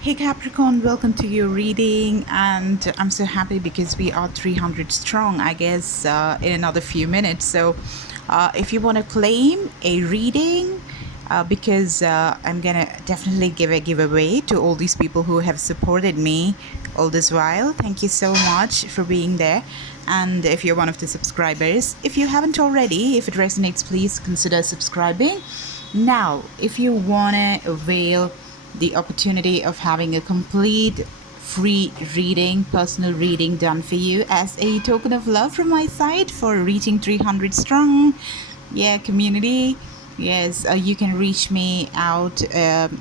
Hey Capricorn, welcome to your reading, and I'm so happy because we are 300 strong, I guess, in another few minutes. So, if you want to claim a reading, because I'm gonna definitely give a giveaway to all these people who have supported me all this while. Thank you so much for being there. And if you're one of the subscribers, if you haven't already, if it resonates, please consider subscribing. Now, if you wanna avail the opportunity of having a complete free reading, personal reading done for you as a token of love from my side for reaching 300 strong, community. Yes, you can reach me out.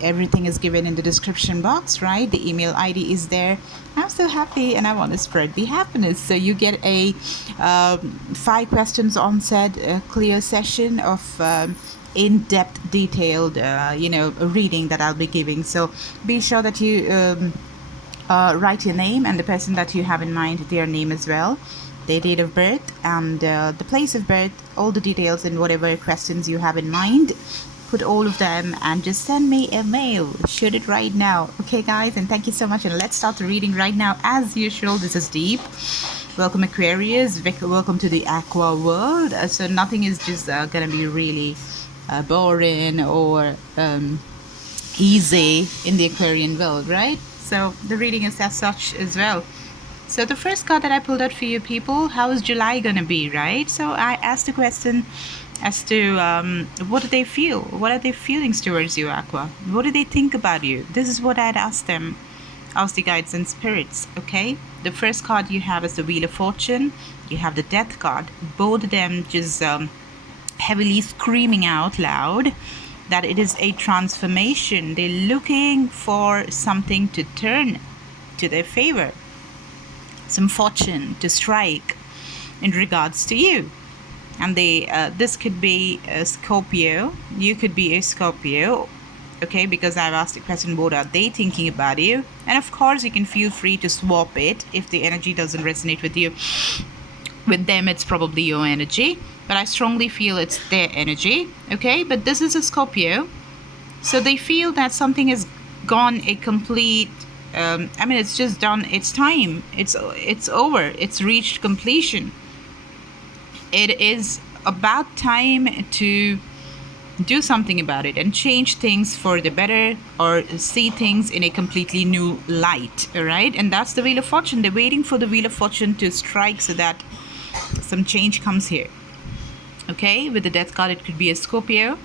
Everything is given in the description box, right? The email ID is there. I'm so happy and I want to spread the happiness. So you get a 5 questions on set, clear session of in-depth detailed reading that I'll be giving. So be sure that you write your name and the person that you have in mind, their name as well, their date of birth and the place of birth, all the details and whatever questions you have in mind. Put all of them and just send me a mail. Shoot it right now. Okay guys, and thank you so much, and let's start the reading right now. As usual, this is deep. Welcome Aquarius, welcome to the Aqua world. So nothing is just gonna be really boring or easy in the Aquarian world, right? So the reading is as such as well. So the first card that I pulled out for you people, how is July gonna be, right? So I asked the question as to what do they feel? What are their feelings towards you, Aqua? What do they think about you? This is what I'd ask them, ask the guides and spirits, okay? The first card you have is the Wheel of Fortune. You have the Death card. Both of them just heavily screaming out loud that it is a transformation. They're looking for something to turn to their favor, some fortune to strike in regards to you. And this could be a Scorpio. You could be a Scorpio, okay? Because I've asked the question, what are they thinking about you? And of course, you can feel free to swap it if the energy doesn't resonate with you. With them, it's probably your energy, but I strongly feel it's their energy, okay? But this is a Scorpio, so they feel that something has gone a complete it's just done its time. It's over. It's reached completion. It is about time to do something about it and change things for the better, or see things in a completely new light, all right? And that's the Wheel of Fortune. They're waiting for the Wheel of Fortune to strike so that some change comes here, okay? With the Death card, it could be a Scorpio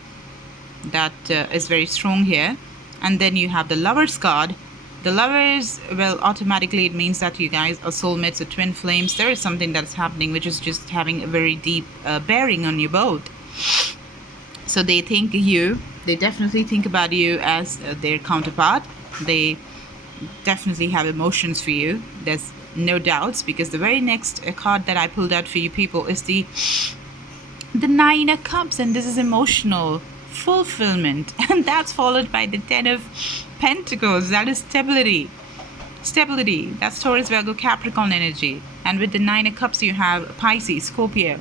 that is very strong here. And then you have the Lovers card. The Lovers, well, automatically it means that you guys are soulmates or twin flames. There is something that's happening which is just having a very deep bearing on you both. So they definitely think about you as their counterpart. They definitely have emotions for you. There's no doubts, because the very next card that I pulled out for you people is the Nine of Cups, and this is emotional fulfillment. And that's followed by the Ten of Pentacles. That is stability. That's Taurus, Virgo, Capricorn energy. And with the Nine of Cups, you have Pisces, Scorpio,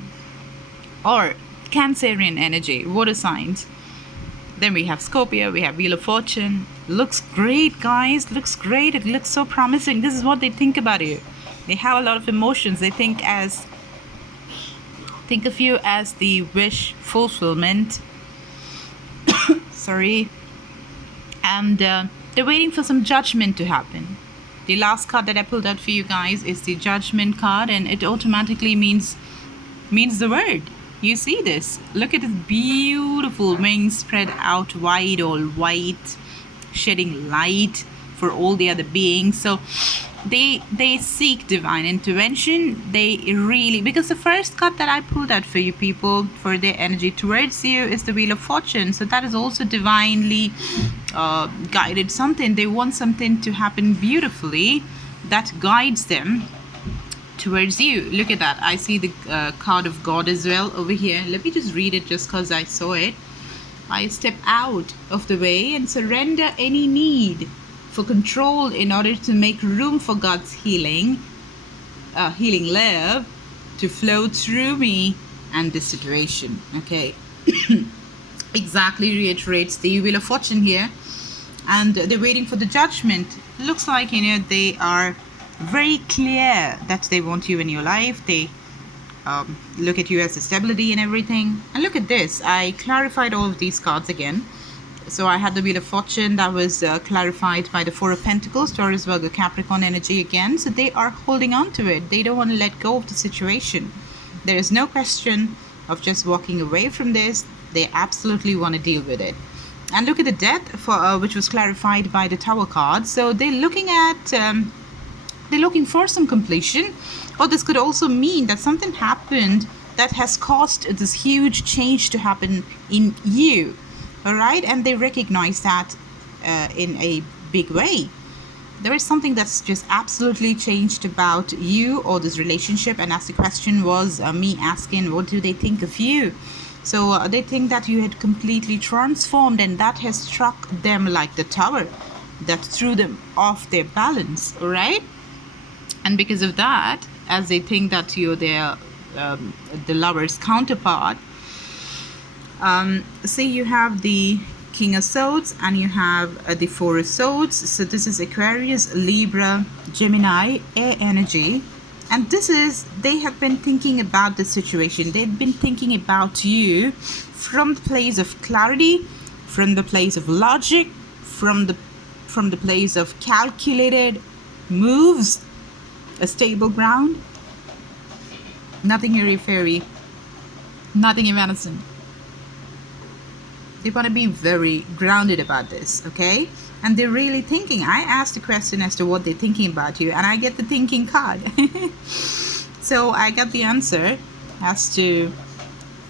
or Cancerian energy, water signs. Then we have Scorpio, we have Wheel of Fortune. Looks great, guys. Looks great. It looks so promising. This is what they think about you. They have a lot of emotions. They think of you as the wish fulfillment. Sorry. And they're waiting for some judgment to happen. The last card that I pulled out for you guys is the Judgment card, and it automatically means the word. You see this? Look at this beautiful wings spread out wide, all white, shedding light for all the other beings. So they seek divine intervention. They really, because the first card that I pulled out for you people for their energy towards you is the Wheel of Fortune. So that is also divinely guided something. They want something to happen beautifully that guides them towards you. Look at that. I see the card of God as well over here. Let me just read it just because I saw it. I step out of the way and surrender any need for control in order to make room for God's healing love to flow through me and this situation, okay? Exactly reiterates the Wheel of Fortune here. and they're waiting for the judgment. Looks like, they are very clear that they want you in your life. They look at you as a stability and everything. And look at this, I clarified all of these cards again. So I had the Wheel of Fortune that was clarified by the Four of Pentacles, Taurus, Virgo, Capricorn energy again. So they are holding on to it. They don't want to let go of the situation. There is no question of just walking away from this. They absolutely want to deal with it. And look at the Death, which was clarified by the Tower card. So they're looking for some completion. Or this could also mean that something happened that has caused this huge change to happen in you. All right, and they recognize that in a big way. There is something that's just absolutely changed about you or this relationship. And as the question was me asking, what do they think of you? So they think that you had completely transformed, and that has struck them like the Tower that threw them off their balance. All right, and because of that, as they think that you're the lover's counterpart. See, you have the King of Swords and you have the Four of Swords. So this is Aquarius, Libra, Gemini, air energy. And this is, they have been thinking about the situation. They've been thinking about you from the place of clarity, from the place of logic, from the place of calculated moves, a stable ground. Nothing airy-fairy, nothing evanescent. They want to be very grounded about this, okay? And they're really thinking. I asked a question as to what they're thinking about you, and I get the thinking card. So I got the answer as to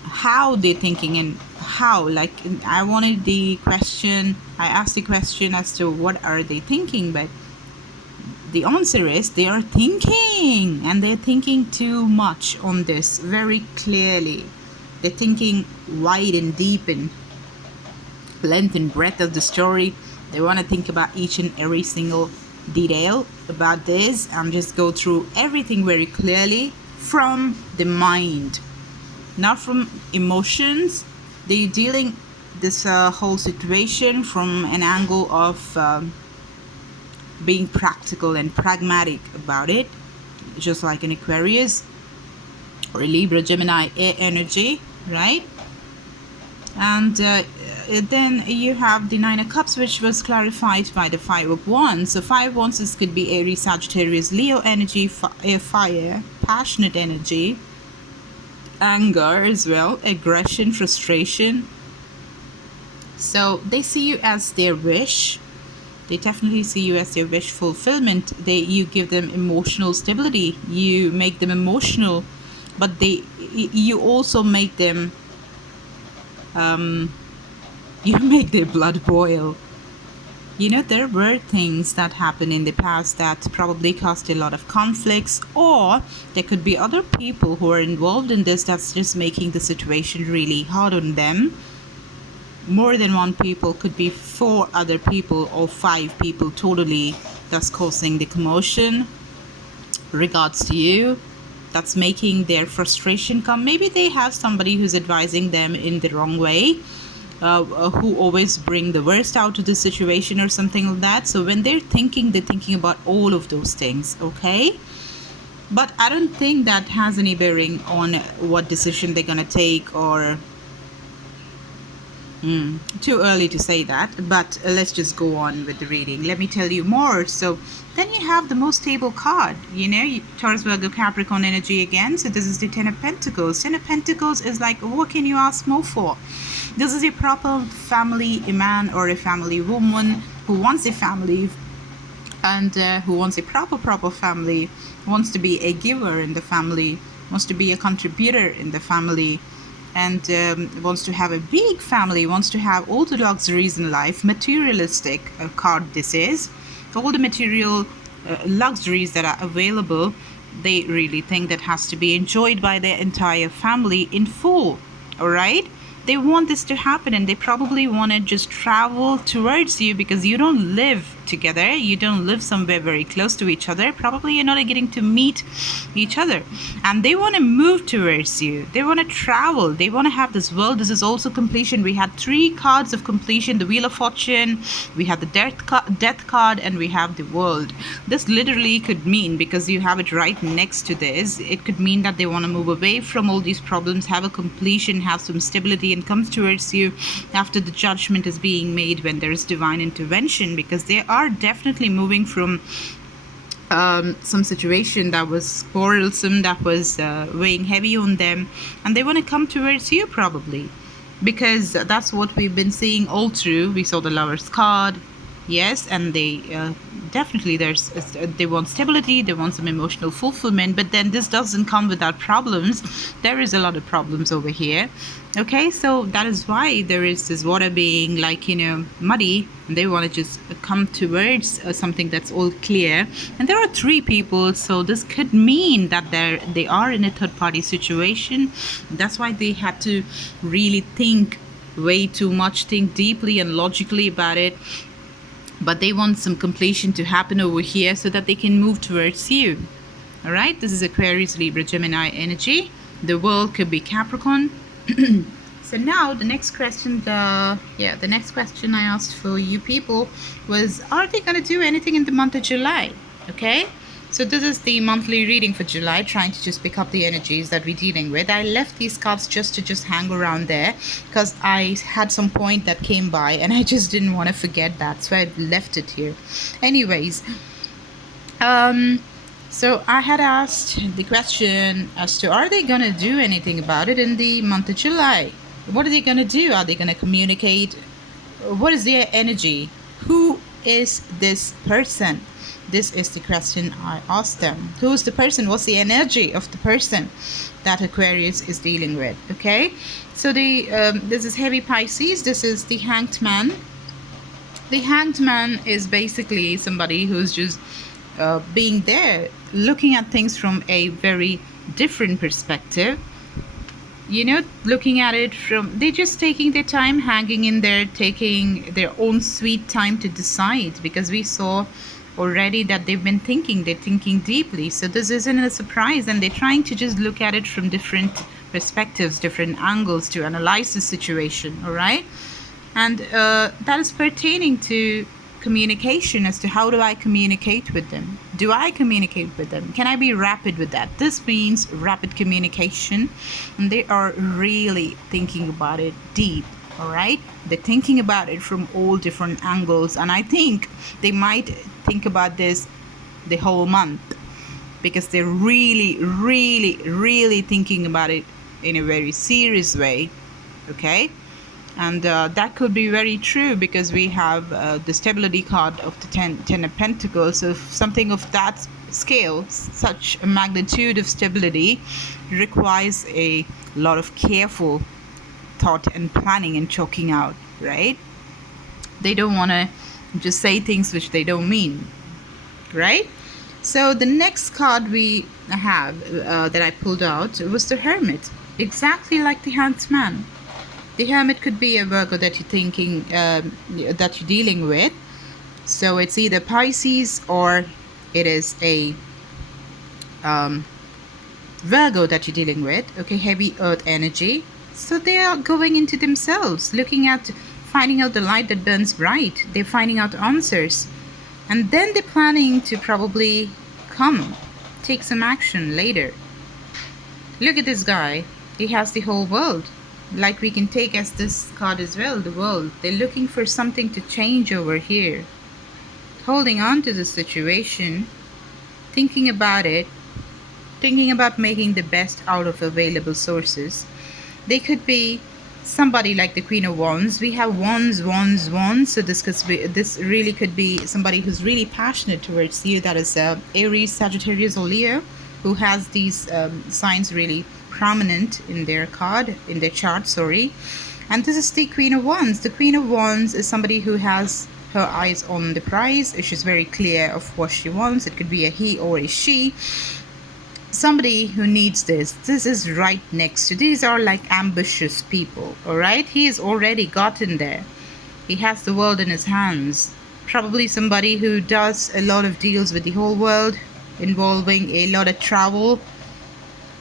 how they're thinking and how. Like, I wanted the question, I asked the question as to what are they thinking, but the answer is they are thinking, and they're thinking too much on this very clearly. They're thinking wide and deep and length and breadth of the story. They want to think about each and every single detail about this and just go through everything very clearly from the mind, not from emotions. They're dealing this whole situation from an angle of being practical and pragmatic about it, just like an Aquarius or a Libra, Gemini, air energy, right? And then you have the Nine of Cups, which was clarified by the Five of Wands. So Five of Wands, this could be Aries, Sagittarius, Leo energy, fire, passionate energy, anger as well, aggression, frustration. So they see you as their wish. They definitely see you as their wish fulfillment. You give them emotional stability. You make them emotional, but you also make them you make their blood boil. There were things that happened in the past that probably caused a lot of conflicts, or there could be other people who are involved in this that's just making the situation really hard on them. More than one people, could be 4 other people or 5 people totally, that's causing the commotion regards to you, that's making their frustration come. Maybe they have somebody who's advising them in the wrong way, who always bring the worst out of the situation or something like that. So when they're thinking about all of those things, okay? But I don't think that has any bearing on what decision they're gonna take, or too early to say that. But let's just go on with the reading. Let me tell you more. So then you have the most stable card, Taurus, Virgo, Capricorn energy again. So this is the Ten of Pentacles. Ten of Pentacles is like, what can you ask more for? This is a proper family, a man or a family woman who wants a family, and who wants a proper family, wants to be a giver in the family, wants to be a contributor in the family, and wants to have a big family, wants to have all the luxuries in life. Materialistic card this is. All the material luxuries that are available, they really think that has to be enjoyed by their entire family in full. All right? They want this to happen, and they probably want to just travel towards you because you don't live together, you don't live somewhere very close to each other, probably you're not getting to meet each other, and they want to move towards you, they want to travel, they want to have this world. This is also completion. We had 3 cards of completion: the Wheel of Fortune, we have the death card, and we have the World. This literally could mean, because you have it right next to this, it could mean that they want to move away from all these problems, have a completion, have some stability, and comes towards you after the judgment is being made, when there is divine intervention, because they are definitely moving from some situation that was quarrelsome, that was weighing heavy on them, and they want to come towards you probably, because that's what we've been seeing all through. We saw the Lover's card, yes, and they definitely, they want stability, they want some emotional fulfillment, but then this doesn't come without problems. There is a lot of problems over here. Okay, so that is why there is this water being like, muddy, and they want to just come towards something that's all clear. And there are 3 people, so this could mean that they are in a third party situation. That's why they have to really think way too much, think deeply and logically about it. But they want some completion to happen over here so that they can move towards you. All right, this is Aquarius, Libra, Gemini energy. The world could be Capricorn. So now the next question, the next question I asked for you people was, are they going to do anything in the month of July? Okay, so this is the monthly reading for July, trying to just pick up the energies that we're dealing with. I left these cards just to hang around there because I had some point that came by and I just didn't want to forget that, so I left it here. Anyways, so I had asked the question as to, are they going to do anything about it in the month of July? What are they going to do? Are they going to communicate? What is their energy? Who is this person? This is the question I asked them. Who is the person? What's the energy of the person that Aquarius is dealing with? Okay, so this is heavy Pisces. This is the Hanged Man. The Hanged Man is basically somebody who's just being there, looking at things from a very different perspective, looking at it from, they're just taking their time, hanging in there, taking their own sweet time to decide, because we saw already that they're thinking deeply. So this isn't a surprise, and they're trying to just look at it from different perspectives, different angles to analyze the situation. All right, and that is pertaining to communication, as to how do I communicate with them? Do I communicate with them? Can I be rapid with that? This means rapid communication, and they are really thinking about it deep. All right, they're thinking about it from all different angles, and I think they might think about this the whole month, because they're really thinking about it in a very serious way. Okay, and that could be very true, because we have the stability card of the 10 of Pentacles. So something of that scale, such a magnitude of stability, requires a lot of careful thought and planning and chalking out, right? They don't want to just say things which they don't mean, right? So the next card we have that I pulled out was the Hermit, exactly like the Hanged Man. The Hermit could be a Virgo that you're thinking that you're dealing with. So it's either Pisces or it is a Virgo that you're dealing with. Okay, heavy earth energy. So they are going into themselves, looking at finding out the light that burns bright. They're finding out answers, and then they're planning to probably take some action later. Look at this guy. He has the whole world. Like we can take as this card as well, the world. They're looking for something to change over here, holding on to the situation, thinking about it, thinking about making the best out of available sources. They could be somebody like the Queen of Wands. We have wands. So this really could be somebody who's really passionate towards you. That is Aries, Sagittarius, or Leo, who has these signs really prominent in their chart. And this is the Queen of Wands. The Queen of Wands is somebody who has her eyes on the prize. She's very clear of what she wants. It could be a he or a she. Somebody who needs this. This is right next to. These are like ambitious people. All right, he has already gotten there. He has the world in his hands. Probably somebody who does a lot of deals with the whole world, involving a lot of travel.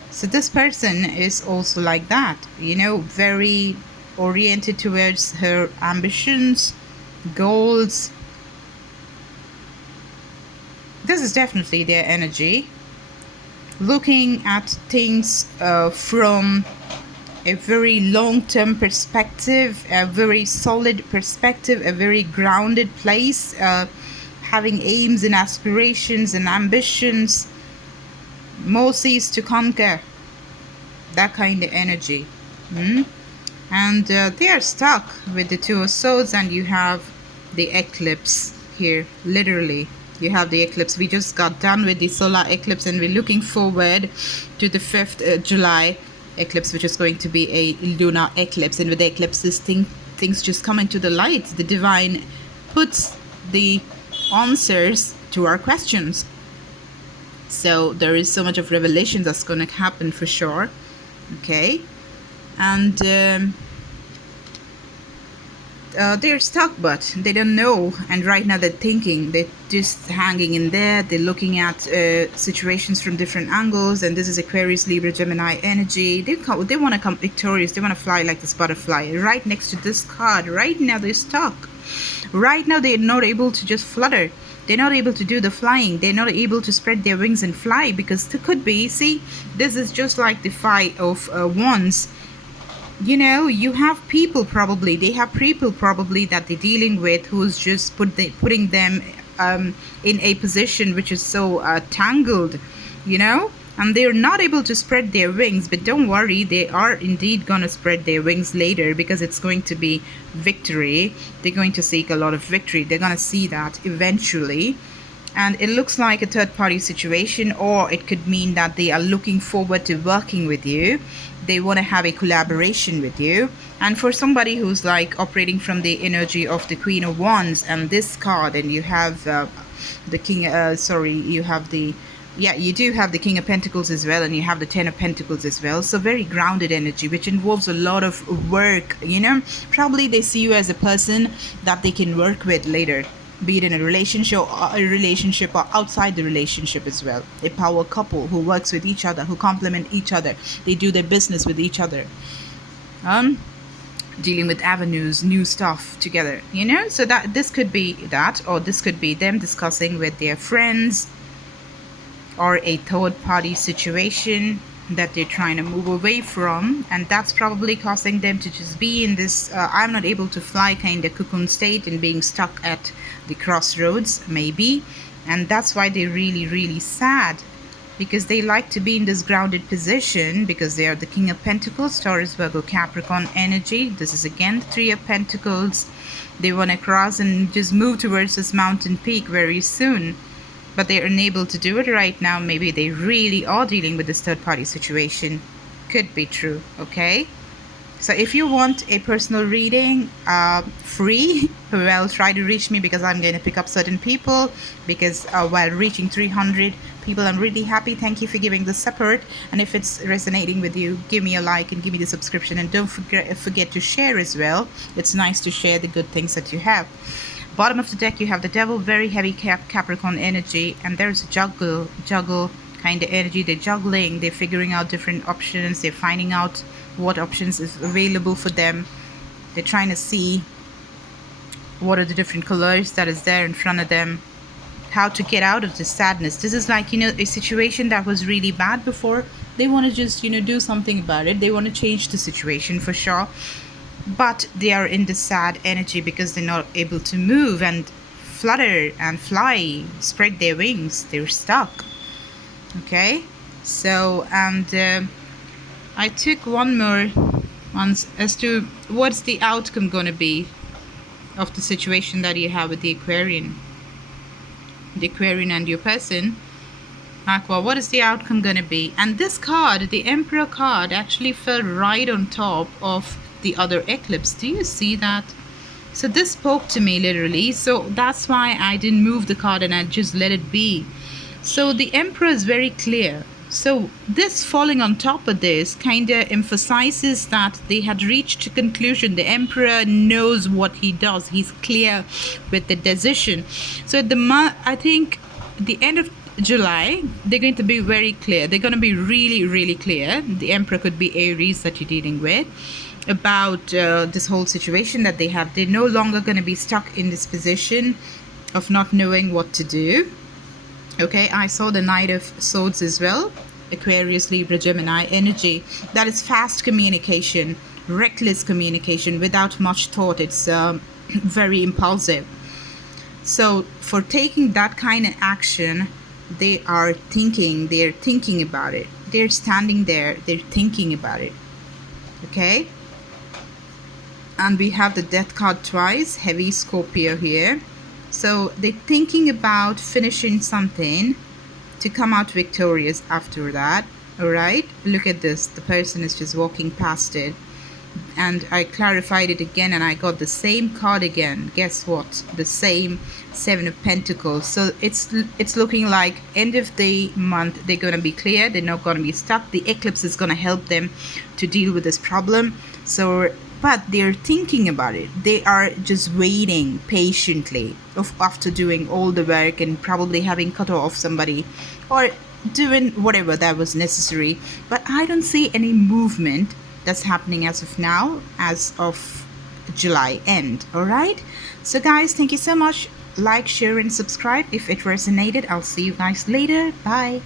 So this person is also like that, you know, very oriented towards her ambitions, goals. This is definitely their energy. Looking at things from a very long-term perspective, a very solid perspective, a very grounded place, having aims and aspirations and ambitions, more seas to conquer, that kind of energy. And they are stuck with the Two of Swords, and you have the eclipse here, literally. You have the eclipse. We just got done with the solar eclipse, and we're looking forward to the 5th July eclipse, which is going to be a lunar eclipse. And with the eclipses, things just come into the light. The divine puts the answers to our questions. So there is so much of revelation that's going to happen for sure. Okay. And they're stuck, but they don't know. And right now they're thinking, they're just hanging in there. They're looking at situations from different angles. And this is Aquarius, Libra, Gemini energy. They want to come victorious. They want to fly like this butterfly. Right next to this card, right now they're stuck. Right now they're not able to just flutter. They're not able to do the flying. They're not able to spread their wings and fly, because there could be, see, this is just like the Five of Wands. You know, you have people probably, they have people probably that they're dealing with who's just putting them in a position which is so tangled, you know, and they're not able to spread their wings. But don't worry, they are indeed going to spread their wings later, because it's going to be victory. They're going to seek a lot of victory. They're going to see that eventually. And it looks like a third-party situation, or it could mean that they are looking forward to working with you. They want to have a collaboration with you. And for somebody who's like operating from the energy of the Queen of Wands and this card, and you have the King, you have the, yeah, you do have the King of Pentacles as well, and you have the Ten of Pentacles as well. So very grounded energy, which involves a lot of work, you know. Probably they see you as a person that they can work with later, be it in a relationship or outside the relationship as well. A power couple who works with each other, who complement each other. They do their business with each other. Dealing with avenues, new stuff together, you know. So that this could be that, or this could be them discussing with their friends, or a third party situation that they're trying to move away from, and that's probably causing them to just be in this I'm not able to fly kind of cocoon state, and being stuck at the crossroads maybe. And that's why they're really, really sad, because they like to be in this grounded position, because they are the King of Pentacles, Taurus, Virgo, Capricorn energy. This is again the Three of Pentacles. They want to cross and just move towards this mountain peak very soon, but they're unable to do it right now. Maybe they really are dealing with this third-party situation. Could be true, okay? So if you want a personal reading, free, well, try to reach me, because I'm going to pick up certain people, because while reaching 300 people, I'm really happy. Thank you for giving the support. And if it's resonating with you, give me a like and give me the subscription. And don't forget to share as well. It's nice to share the good things that you have. Bottom of the deck, you have the Devil, very heavy Capricorn energy, and there's a juggle kind of energy. They're juggling, they're figuring out different options, they're finding out what options is available for them. They're trying to see what are the different colors that is there in front of them, how to get out of this sadness. This is like, you know, a situation that was really bad before. They want to just, you know, do something about it. They want to change the situation for sure. But they are in the sad energy because they're not able to move and flutter and fly, spread their wings. They're stuck. Okay, so, and I took one more once as to what's the outcome going to be of the situation that you have with the Aquarian and your person. Aqua, what is the outcome going to be? And this card, the Emperor card, actually fell right on top of the other eclipse. Do you see that? So this spoke to me literally, so that's why I didn't move the card and I just let it be. So the Emperor is very clear. So this falling on top of this kind of emphasizes that they had reached a conclusion. The emperor knows what he does. He's clear with the decision. So at I think the end of July, they're going to be very clear. They're going to be really, really clear. The emperor could be Aries that you're dealing with, about this whole situation that they have. They're no longer going to be stuck in this position of not knowing what to do. Okay, I saw the Knight of Swords as well. Aquarius, Libra, Gemini energy. That is fast communication, reckless communication without much thought. It's very impulsive. So for taking that kind of action, they're thinking about it. They're standing there, they're thinking about it. Okay? And we have the Death card twice, heavy Scorpio here. So they're thinking about finishing something to come out victorious after that. All right, look at this. The person is just walking past it. And I clarified it again and I got the same card again. Guess what? The same Seven of Pentacles. So it's looking like end of the month they're going to be clear. They're not going to be stuck. The eclipse is going to help them to deal with this problem. So but they're thinking about it. They are just waiting patiently after doing all the work and probably having cut off somebody or doing whatever that was necessary. But I don't see any movement that's happening as of now, as of July end. All right. So guys, thank you so much. Like, share, and subscribe if it resonated. I'll see you guys later. Bye.